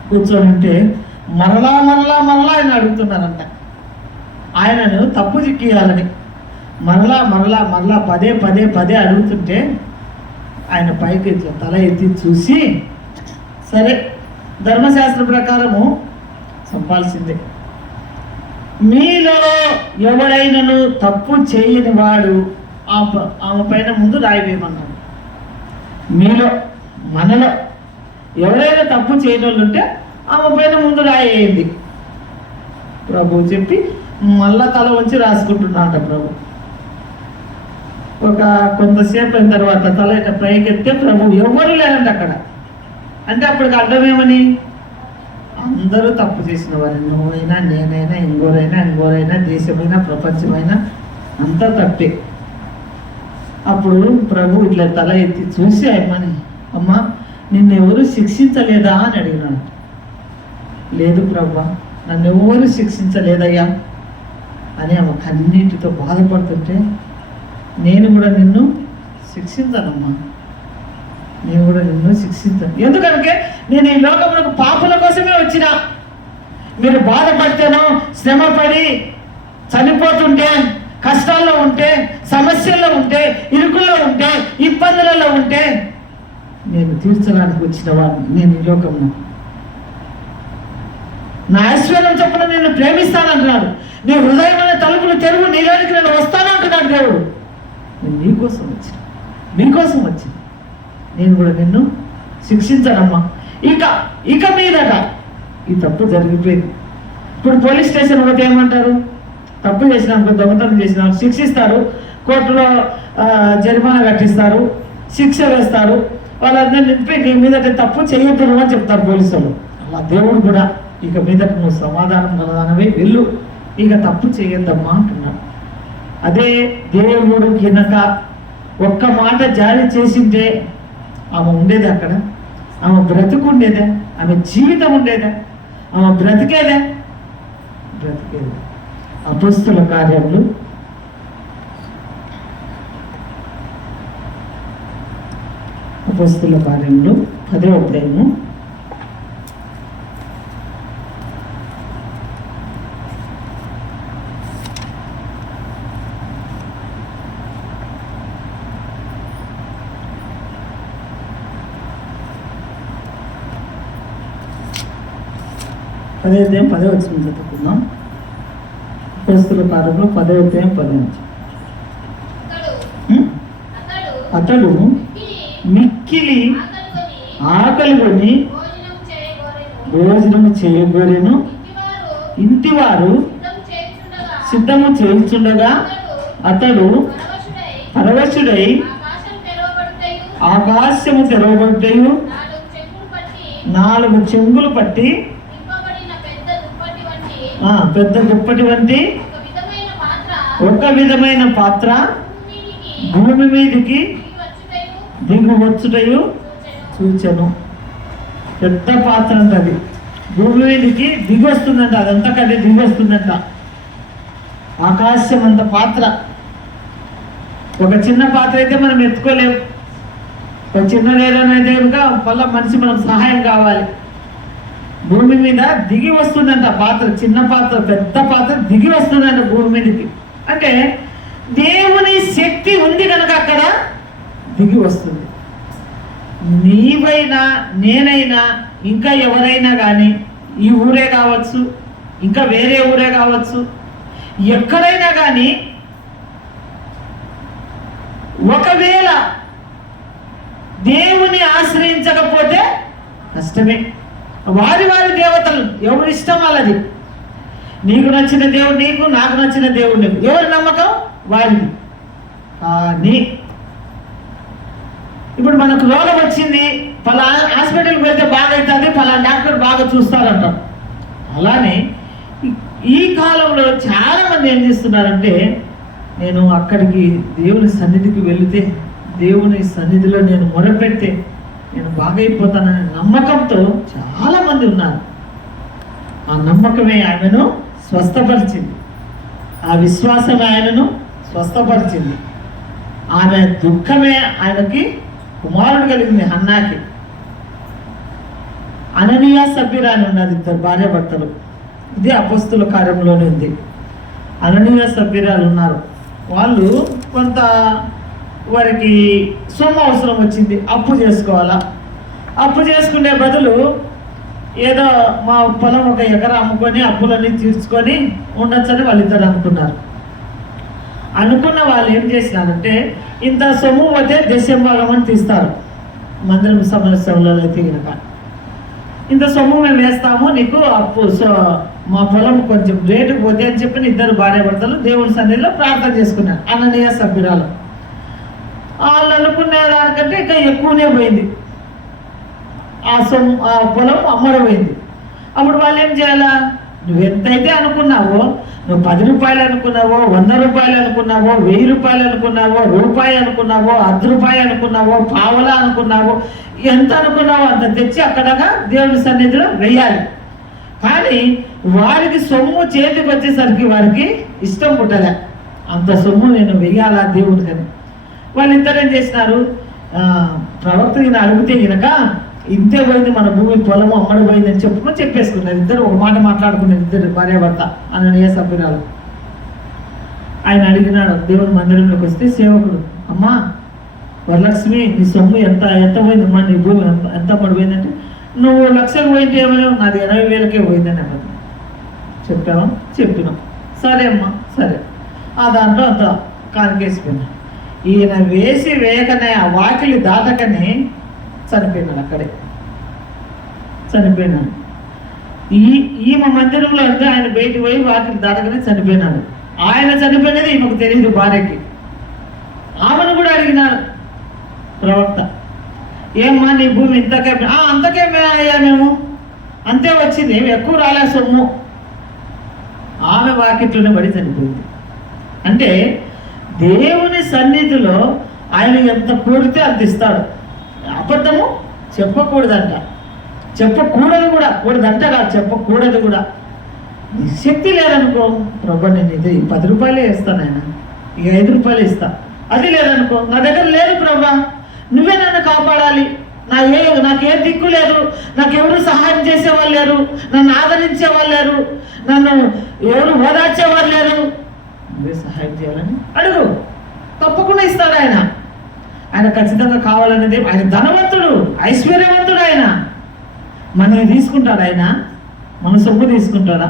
కూర్చోనంటే మరలా ఆయన అడుగుతున్నారంట. ఆయనను తప్పు చిక్కియాలని మరలా పదే అడుగుతుంటే ఆయన పైకి తల ఎత్తి చూసి, సరే ధర్మశాస్త్ర ప్రకారము చంపాల్సిందే, మీలో ఎవడైనను తప్పు చేయని వాడు ఆమె పైన ముందు రాయి వేయమన్నాడు. మీలో, మనలో ఎవరైనా తప్పు చేయని వాళ్ళు ఉంటే ఆమె పైన ముందు రాయి వేయండి. ప్రభు చెప్పి మళ్ళా తల వంచి రాసుకుంటున్నాడు ప్రభు. ఒక కొంతసేపు అయిన తర్వాత తల పైకెత్తే ప్రభు ఎవరు లేరండి అక్కడ. అంటే అప్పటికి అర్థమేమని, అందరూ తప్పు చేసిన వారు, నువ్వైనా నేనైనా ఇంకోరైనా దేశమైనా ప్రపంచమైనా అంతా తప్పే. అప్పుడు ప్రభు ఇట్లా తల ఎత్తి చూసి అమ్మని, అమ్మ నిన్నెవరు శిక్షించలేదా అని అడిగినాడు. లేదు ప్రభు, నన్ను ఎవరు శిక్షించలేదయ్యా అని ఆమె కన్నీటితో బాధపడుతుంటే, నేను కూడా నిన్ను శిక్షించానమ్మా, నేను కూడా నిన్ను శిక్షించాను. ఎందుకంటే నేను ఈ లోకంలో పాపుల కోసమే వచ్చిన. మీరు బాధపడితేనో, శ్రమపడి చనిపోతుంటే, కష్టాల్లో ఉంటే, సమస్యల్లో ఉంటే, ఇరుకుల్లో ఉంటే, ఇబ్బందులలో ఉంటే నేను తీర్చడానికి వచ్చిన వాడిని. నేను ఈ లోకంలో నా ఐశ్వర్యం చొప్పున నేను ప్రేమిస్తానంటున్నాడు. నీ హృదయమైన తలుపులు తెరువు, నీలోనికి నేను వస్తానంటున్నాడు దేవుడు. నేను నీకోసం వచ్చిన నేను కూడా నిన్ను శిక్షించానమ్మా. ఇక మీదట ఈ తప్పు జరిగిపోయింది. ఇప్పుడు పోలీస్ స్టేషన్ ఒకటి ఏమంటారు, తప్పు చేసినాక, దొంగతనం చేసినా శిక్షిస్తారు, కోర్టులో జరిమానా కట్టిస్తారు, శిక్ష వేస్తారు, వాళ్ళందరూ నింపి నీ మీదట తప్పు చేయొద్దు అని చెప్తారు పోలీసులు. అలా దేవుడు కూడా ఇక మీదట నువ్వు సమాధానం కలదానవే వెళ్ళు, ఇక తప్పు చేయొద్దమ్మా అంటున్నాడు. అదే దేవుడు కినక ఒక్క మాట జారీ చేసింటే ఆమె ఉండేది అక్కడ, ఆమె బ్రతుకుండేదే, ఆమె జీవితం ఉండేదే, ఆమె బ్రతికేదే. అపోస్తుల కార్యములు 10వ అధ్యాయము 10వ అధ్యాయం 10వ వచనం చదువుకుందాం. అపోస్తుల కార్యములు 10వ అధ్యాయం 10వ వచనం. అతడు మిక్కిలి ఆకలిగొని భోజనము చేయగోరెను. ఇంటివారు సిద్ధము చేయుచుండగా అతడు పరవశుడై ఆకాశము తెరవబడ్డయు 4 చెంగులు పట్టి పెద్ద దుప్పటి వంటి ఒక విధమైన పాత్ర భూమి మీదికి దిగు వచ్చుటయు చూచెను. పెద్ద పాత్ర అంట, అది భూమి మీదికి దిగి వస్తుందంట, అదంతా కదే దిగి వస్తుందంట. ఆకాశం అంత పాత్ర. ఒక చిన్న పాత్ర అయితే మనం ఎత్తుకోలేము, ఒక చిన్న నేలనైతే కనుక మళ్ళీ మనిషి మనకు సహాయం కావాలి. భూమి మీద దిగి వస్తుందంట పాత్ర, చిన్న పాత్ర పెద్ద పాత్ర దిగి వస్తుందంట భూమి మీదకి. అంటే దేవుని శక్తి ఉంది కనుక అక్కడ దిగి వస్తుంది. నీవైనా నేనైనా ఇంకా ఎవరైనా కానీ, ఈ ఊరే కావచ్చు, ఇంకా వేరే ఊరే కావచ్చు, ఎక్కడైనా కానీ ఒకవేళ దేవుని ఆశ్రయించకపోతే కష్టమే. వారి వారి దేవతలు ఎవరి ఇష్టం వాళ్ళది. నీకు నచ్చిన దేవుడు నీకు, నాకు నచ్చిన దేవుడు నీకు. ఎవరి నమ్మకం వారిది. కానీ ఇప్పుడు మనకు రోగం వచ్చింది, పలా హాస్పిటల్కి వెళ్తే బాగా అవుతుంది, పలా డాక్టర్ బాగా చూస్తారంటాం. అలానే ఈ కాలంలో చాలామంది ఏం చేస్తున్నారంటే, నేను అక్కడికి దేవుని సన్నిధికి వెళితే, దేవుని సన్నిధిలో నేను మొరపెడితే నేను బాగైపోతాననే నమ్మకంతో చాలామంది ఉన్నారు. ఆ నమ్మకమే ఆయనను స్వస్థపరిచింది. ఆ విశ్వాసం ఆయనను స్వస్థపరిచింది. ఆమె దుఃఖమే ఆయనకి కుమారుడు కలిగింది, హన్నాకి. అననీయ సబ్బీరా అని ఉన్నది, ఇద్దరు భార్య భర్తలు. ఇది అపొస్తలుల కార్యంలోనే ఉంది. అననీయ సబ్బీరాలు ఉన్నారు. వాళ్ళు కొంత వారికి సొమ్ము అవసరం వచ్చింది, అప్పు చేసుకోవాలా. అప్పు చేసుకునే బదులు ఏదో మా పొలం 1 ఎకరా అమ్ముకొని అప్పులన్నీ తీర్చుకొని ఉండొచ్చని వాళ్ళిద్దరు అనుకున్నారు. అనుకున్న వాళ్ళు ఏం చేసినారంటే, ఇంత సొమ్ము పోతే దశంభాగం అని తీస్తారు మందిరం సమస్యలలో అయితే కనుక. ఇంత సొమ్ము మేము వేస్తాము నీకు, అప్పు మా పొలం కొంచెం రేటుకు పోతే అని చెప్పి ఇద్దరు భార్య భర్తలు దేవుని సన్నిధిలో ప్రార్థన చేసుకున్నారు. అననీయ సభ్యురాలు వాళ్ళు అనుకునే దానికంటే ఇంకా ఎక్కువనే పోయింది. ఆ పొలం అమ్మడపోయింది. అప్పుడు వాళ్ళు ఏం చేయాలా? నువ్వు ఎంతైతే అనుకున్నావో, నువ్వు 10 రూపాయలు అనుకున్నావో, 100 రూపాయలు అనుకున్నావో, 1000 రూపాయలు అనుకున్నావో, రూపాయి అనుకున్నావో, ₹10 అనుకున్నావో, పావలా అనుకున్నావో, ఎంత అనుకున్నావో అంత తెచ్చి అక్కడగా దేవుని సన్నిధిలో వెయ్యాలి. కానీ వారికి సొమ్ము చేతికి వచ్చేసరికి వారికి ఇష్టం పుట్టలే. అంత సొమ్ము నేను వెయ్యాలా దేవుడికని. వాళ్ళిద్దరు ఏం చేసినారు, ప్రవక్త ఈయన అడిగితే కనుక ఇంతే పోయింది మన భూమి, పొలము అమ్మడిపోయింది అని చెప్పేసుకున్నారు. ఇద్దరు ఒక మాట మాట్లాడుకున్నారు, ఇద్దరు భార్యాభర్త అననీయ సభ్యురాలు. ఆయన అడిగినాడు దేవుని మందిరంలోకి వస్తే సేవకుడు, అమ్మా వరలక్ష్మి నీ సొమ్ము ఎంత పోయిందమ్మా, నీ భూమి ఎంత పడిపోయిందంటే, నువ్వు 1,00,000 పోయింది ఏమైనా, నాది 80,000కే పోయిందని అన్నది. చెప్పినాం. సరే అమ్మా సరే. ఆ దాంట్లో అంత కానికేసిపోయినా. ఈయన వేయకనే ఆ వాకిలి దాటకనే చనిపోయినాడు. అక్కడే చనిపోయినాడు. ఈమె మందిరంలో అంటే ఆయన బయటికి పోయి వాకిలి దాటకనే చనిపోయినాడు. ఆయన చనిపోయినది ఈమెకు తెలియదు భార్యకి. ఆమెను కూడా అడిగినారు ప్రవక్త, ఏమ్మా నీ భూమి అంతకే అయ్యా మేము, అంతే వచ్చింది, ఎక్కువ రాలే సొమ్ము. ఆమె వాకిట్లోనే పడి చనిపోయింది. అంటే దేవుని సన్నిధిలో ఆయన ఎంత కోరితే అంత ఇస్తాడు. అబద్ధము చెప్పకూడదంట, చెప్పకూడదు కూడా, కూడదంట కాదు, చెప్పకూడదు కూడా. శక్తి లేదనుకో, ప్రభు నేను ఇది 10 రూపాయలే ఇస్తాను, ఆయన ఇక 5 రూపాయలు ఇస్తా. అది లేదనుకో, నా దగ్గర లేదు ప్రభా, నువ్వే నన్ను కాపాడాలి, నాకే దిక్కు లేదు, నాకెవరు సహాయం చేసేవాళ్ళు లేరు, నన్ను ఆదరించేవాళ్ళు లేరు, నన్ను ఎవరు ఓదార్చేవాళ్ళు లేరు, నువ్వే సహాయం చేయాలని అడుగు, తప్పకుండా ఇస్తాడు ఆయన. ఆయన ఖచ్చితంగా కావాలనేది. ఆయన ధనవంతుడు, ఐశ్వర్యవంతుడు. ఆయన మనల్ని తీసుకుంటాడు, ఆయన మన సొమ్ము తీసుకుంటాడా?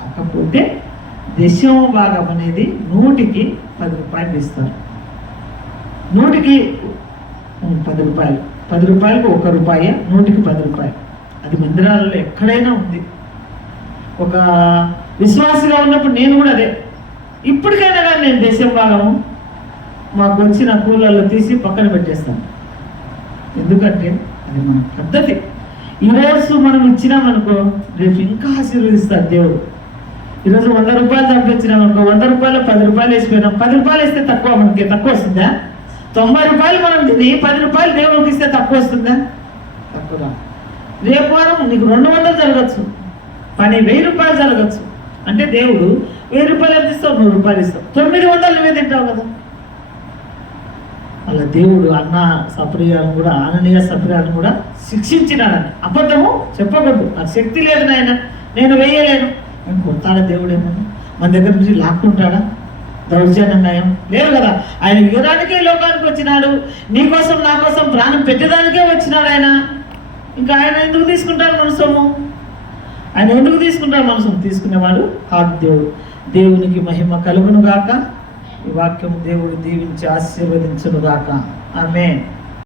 కాకపోతే దశమ భాగం అనేది 100కి 10 రూపాయలు ఇస్తారు. 100కి 10 రూపాయలు, 10 రూపాయలకు 1 రూపాయి, 100కి 10 రూపాయలు. అది మందిరాలలో ఎక్కడైనా ఉంది. ఒక విశ్వాసిగా ఉన్నప్పుడు నేను కూడా అదే, ఇప్పటికైనా కానీ నేను దశమ భాగము మాకు వచ్చిన కూలల్లో తీసి పక్కన పెట్టేస్తాను. ఎందుకంటే అది మన పద్ధతి. ఈరోజు మనం ఇచ్చినామనుకో, రేపు ఇంకా ఆశీర్వదిస్తాడు దేవుడు. ఈరోజు 100 రూపాయలు సంపించినామనుకో, 100 రూపాయలు 10 రూపాయలు వేసిపోయినాం. 10 రూపాయలు వేస్తే తక్కువ, మనకి తక్కువ వస్తుందా? 90 రూపాయలు మనం తిని 10 రూపాయలు దేవుడికి ఇస్తే తక్కువ వస్తుందా? తక్కువ. రేపు వారం నీకు 200 జరగచ్చు, పని 1000 రూపాయలు జరగచ్చు. అంటే దేవుడు 1000 రూపాయలు ఎంత ఇస్తావు? 100 రూపాయలు ఇస్తావు. 900 నువ్వే తింటావు కదా. వాళ్ళ దేవుడు అన్న సప్రియాలను కూడా ఆననీయ సప్రియాలను కూడా శిక్షించినాడని. అబద్ధము చెప్పకూడదు. నాకు శక్తి లేదు నాయన, నేను వేయలేను. నేను కొడతాడా దేవుడేమో, మన దగ్గర నుంచి లాక్కుంటాడా, దౌర్జన్యంగా లేదు కదా. ఆయన యుగానికే లోకానికి వచ్చినాడు, నీ కోసం నా కోసం ప్రాణం పెట్టేదానికే వచ్చినాడు ఆయన. ఇంకా ఆయన ఎందుకు తీసుకుంటాడు మన సొమ్ము? ఆయన ఎందుకు తీసుకుంటాడు మన సొమ్ము? తీసుకునేవాడు ఆ దేవుడు. దేవునికి మహిమ కలుగును గాక. ఈ వాక్యం దేవుడు దీవించి ఆశీర్వదించును గాక. ఆమేన్.